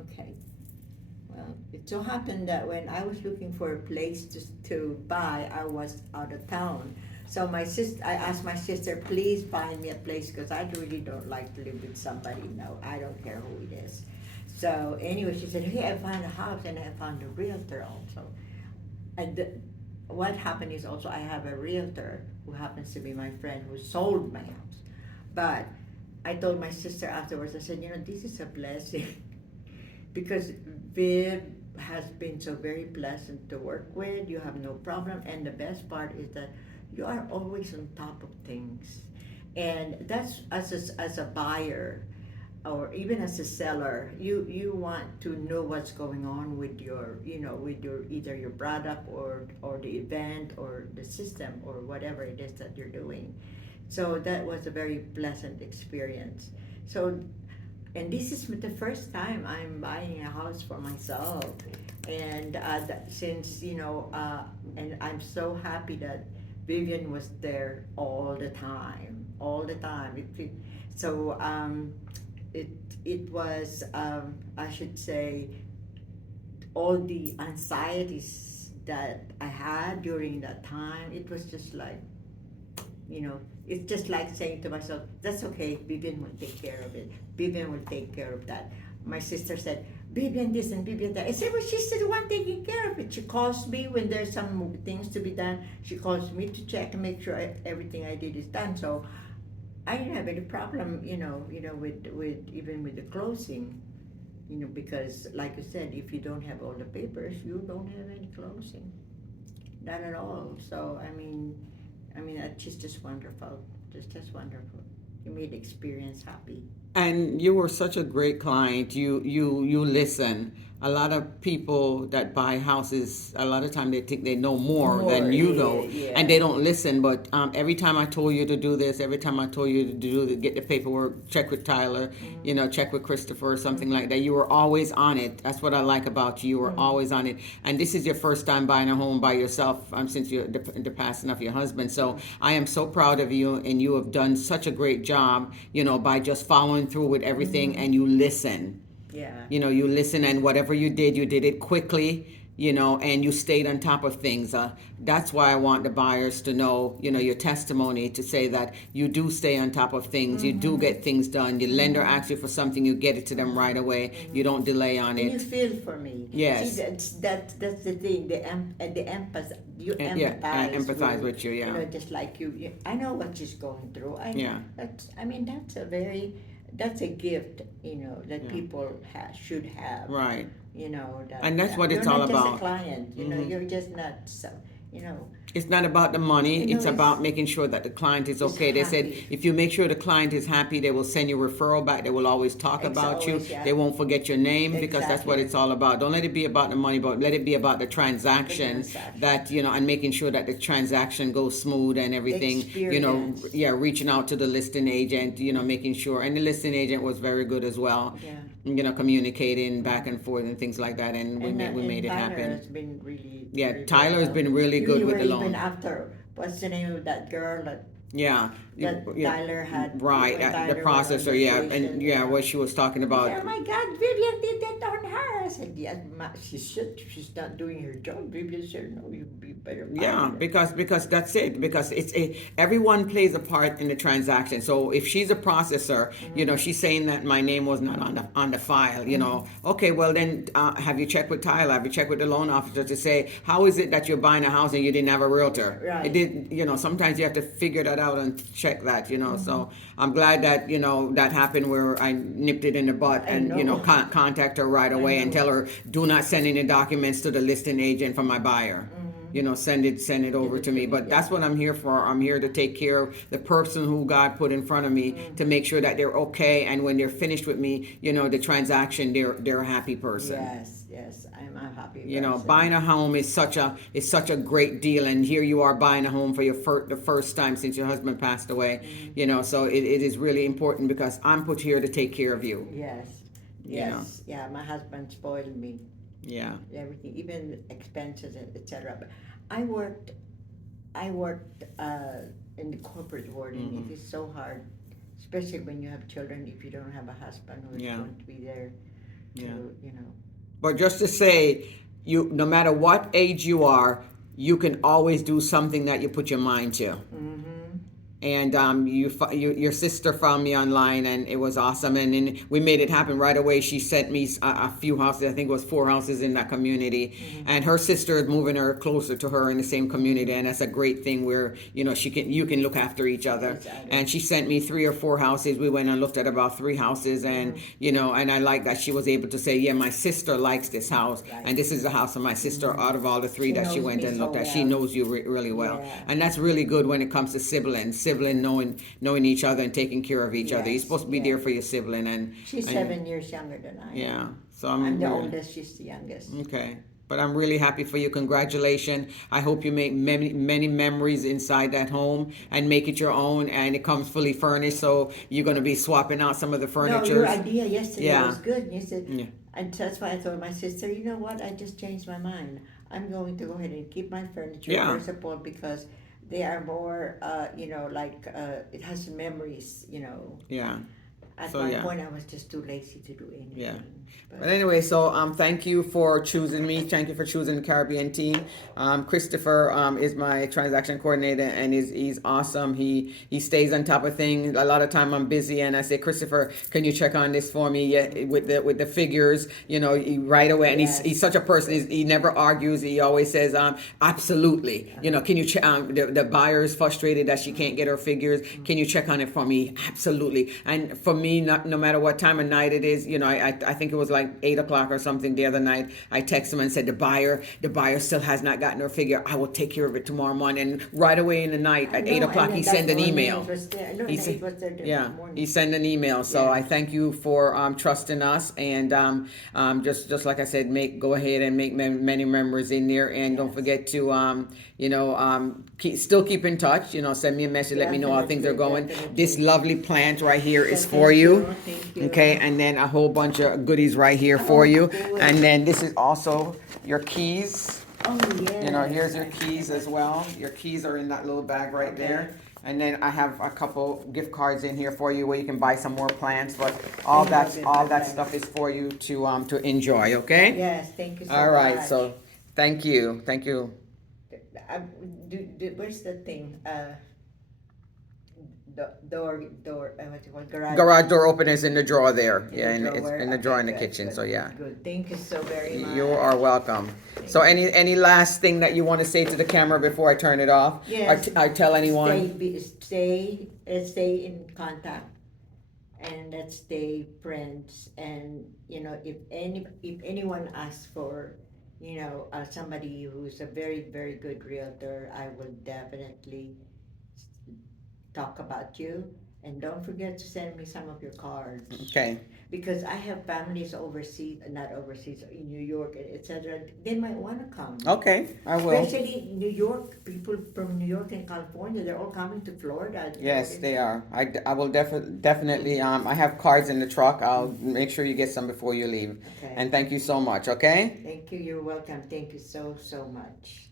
Okay. Well, it so happened that when I was looking for a place to buy, I was out of town. So I asked my sister, please find me a place because I really don't like to live with somebody. No, I don't care who it is. So anyway, she said, hey, I found a house and I found a realtor also. And what happened is also I have a realtor who happens to be my friend who sold my house. But I told my sister afterwards, I said, this is a blessing because Viv has been so very pleasant to work with. You have no problem. And the best part is that you are always on top of things. And that's as a buyer or even as a seller, you want to know what's going on with your either your product or the event or the system or whatever it is that you're doing. So that was a very pleasant experience. So, and this is the first time I'm buying a house for myself, and since and I'm so happy that Vivian was there all the time. It it was I should say all the anxieties that I had during that time. It was just like it's just like saying to myself, that's okay, Vivian will take care of it. Vivian will take care of that. My sister said, Vivian this and Vivian that. I said, well, she's the one taking care of it. She calls me when there's some things to be done. She calls me to check and make sure everything I did is done. So I didn't have any problem, with even with the closing, because like you said, if you don't have all the papers, you don't have any closing, not at all. So that's just wonderful, just wonderful. You made the experience happy. And you were such a great client. You listen. A lot of people that buy houses, a lot of time they think they know more than you know, yeah. and they don't listen. But every time I told you to do this, every time I told you to get the paperwork, check with Tyler, check with Christopher or something like that, you were always on it. That's what I like about you. You were always on it. And this is your first time buying a home by yourself since the passing of your husband. So I am so proud of you, and you have done such a great job, by just following through with everything, and you listen. Yeah. You listen, and whatever you did it quickly, and you stayed on top of things. That's why I want the buyers to know, your testimony, to say that you do stay on top of things. You do get things done. The lender asks you for something, you get it to them right away. You don't delay on And you it. feel for me. Yes. See, that's the thing. The empath. You empathize. I empathize with you. Yeah. Just like you. I know what she's going through. Yeah. That's a gift. That people should have. Right. That. And that's what it's you're all not about. Just a client. You're just not so. It's not about the money. It's about making sure that the client is okay. They said if you make sure the client is happy, they will send you referral back. They will always talk about you. Yeah. They won't forget your name, because that's what it's all about. Don't let it be about the money, but let it be about the transaction. That and making sure that the transaction goes smooth and everything. Reaching out to the listing agent. Making sure, and the listing agent was very good as well. Yeah. Communicating back and forth and things like that, and we made it happen. Tyler has been really. Tyler has been really good with the loan. Even after, what's the name of that girl that Tyler had? Right, the processor, what she was talking about. Oh my God, Vivian did that on her. I said, yes, she should. She's not doing her job. Vivian said, no, you'd be better. Yeah, because that's it. Because everyone plays a part in the transaction. So if she's a processor, she's saying that my name was not on the file. Okay, well then, have you checked with Tyler? Have you checked with the loan officer to say how is it that you're buying a house and you didn't have a realtor? Right. It did. Sometimes you have to figure that out and check that. So I'm glad that that happened where I nipped it in the butt and contact her right away and tell her, do not send any documents to the listing agent for my buyer. Send it over to me. But that's what I'm here for. I'm here to take care of the person who God put in front of me, to make sure that they're okay, and when they're finished with me, the transaction, they're a happy person. Yes, I'm a happy person. Buying a home is such a great deal, and here you are buying a home for the first time since your husband passed away. So it is really important, because I'm put here to take care of you. Yes. Yeah, my husband spoiled me. Yeah. Everything, even expenses, etc. But I worked in the corporate world, and it is so hard, especially when you have children. If you don't have a husband who is going to be there, to, Yeah. you know. But just to say, no matter what age you are, you can always do something that you put your mind to. Mm-hmm. And your sister found me online, and it was awesome. And then we made it happen right away. She sent me a few houses. I think it was 4 houses in that community. Mm-hmm. And her sister is moving her closer to her in the same community, and that's a great thing where you can look after each other. Exactly. And she sent me 3 or 4 houses. We went and looked at about 3 houses, and and I like that she was able to say, yeah, my sister likes this house, Right. and this is the house of my sister. Out of all the 3 She that she knows went me and so looked at, she well. knows you really well, Yeah. and that's really good when it comes to siblings knowing each other and taking care of each other. You're Yes, supposed to be yes. there for your sibling, and She's and- 7 years younger than I am. yeah. So I'm the really- oldest, she's the youngest. Okay. But I'm really happy for you. Congratulations. I hope you make many memories inside that home and make it your own, and it comes fully furnished, so you're going to be swapping out some of the No, furniture. your idea yesterday Yeah. was good. You said, Yeah. and that's why I told my sister, you know what? I just changed my mind. I'm going to go ahead and keep my furniture Yeah. first of all because they are more, it has memories. Yeah. At So, one yeah. point, I was just too lazy to do anything. Yeah. But But anyway, so thank you for choosing me. Thank you for choosing the Caribbean team. Christopher is my transaction coordinator, and he's awesome. He stays on top of things. A lot of time I'm busy, and I say, Christopher, can you check on this for me? Yeah, with the figures, right away. And Yes. he's such a person. He never argues. He always says, absolutely. Can you check? The buyer is frustrated that she can't get her figures. Can you check on it for me? Absolutely. And for me, no matter what time of night it is, I think it was like 8 o'clock or something the other night. I texted him and said, the buyer still has not gotten her figure. I will take care of it tomorrow morning. And right away in the night at 8 o'clock, he sent an email. He said- It was there the Yeah, morning. he sent an email. So Yeah. I thank you for trusting us, and just like I said, go ahead and make many memories in there, and don't Yes. forget to still keep in touch. Send me a message, let me know how things are going. Definitely. This lovely plant right here is Thank for you. Thank you. Okay, and then a whole bunch of goodies right here for you, good. and then this is also your keys. Oh, yeah. Here's your keys as well. Your keys are in that little bag right there. And then I have a couple gift cards in here for you where you can buy some more plants. But all that stuff is for you to enjoy. Okay. Yes, thank you so much. All right. So thank you. Where's the thing? Door, what you call it? Garage door openers in the drawer there. In the it's drawer. in the drawer in the Okay, kitchen. good, So yeah. Good. Thank you so very much. You are welcome. So any last thing that you want to say to the camera before I turn it off? Yes. I tell anyone. Let's stay in contact, and let's stay friends. And if anyone asks for, somebody who's a very very good realtor, I will definitely talk about you. And don't forget to send me some of your cards. Okay. Because I have families overseas, not overseas, in New York, etc. They might want to come. Okay. I will. Especially New York, people from New York and California, they're all coming to Florida. Yes, they are. I will definitely. I have cards in the truck. I'll make sure you get some before you leave. Okay. And thank you so much. Okay. Thank you. You're welcome. Thank you so much.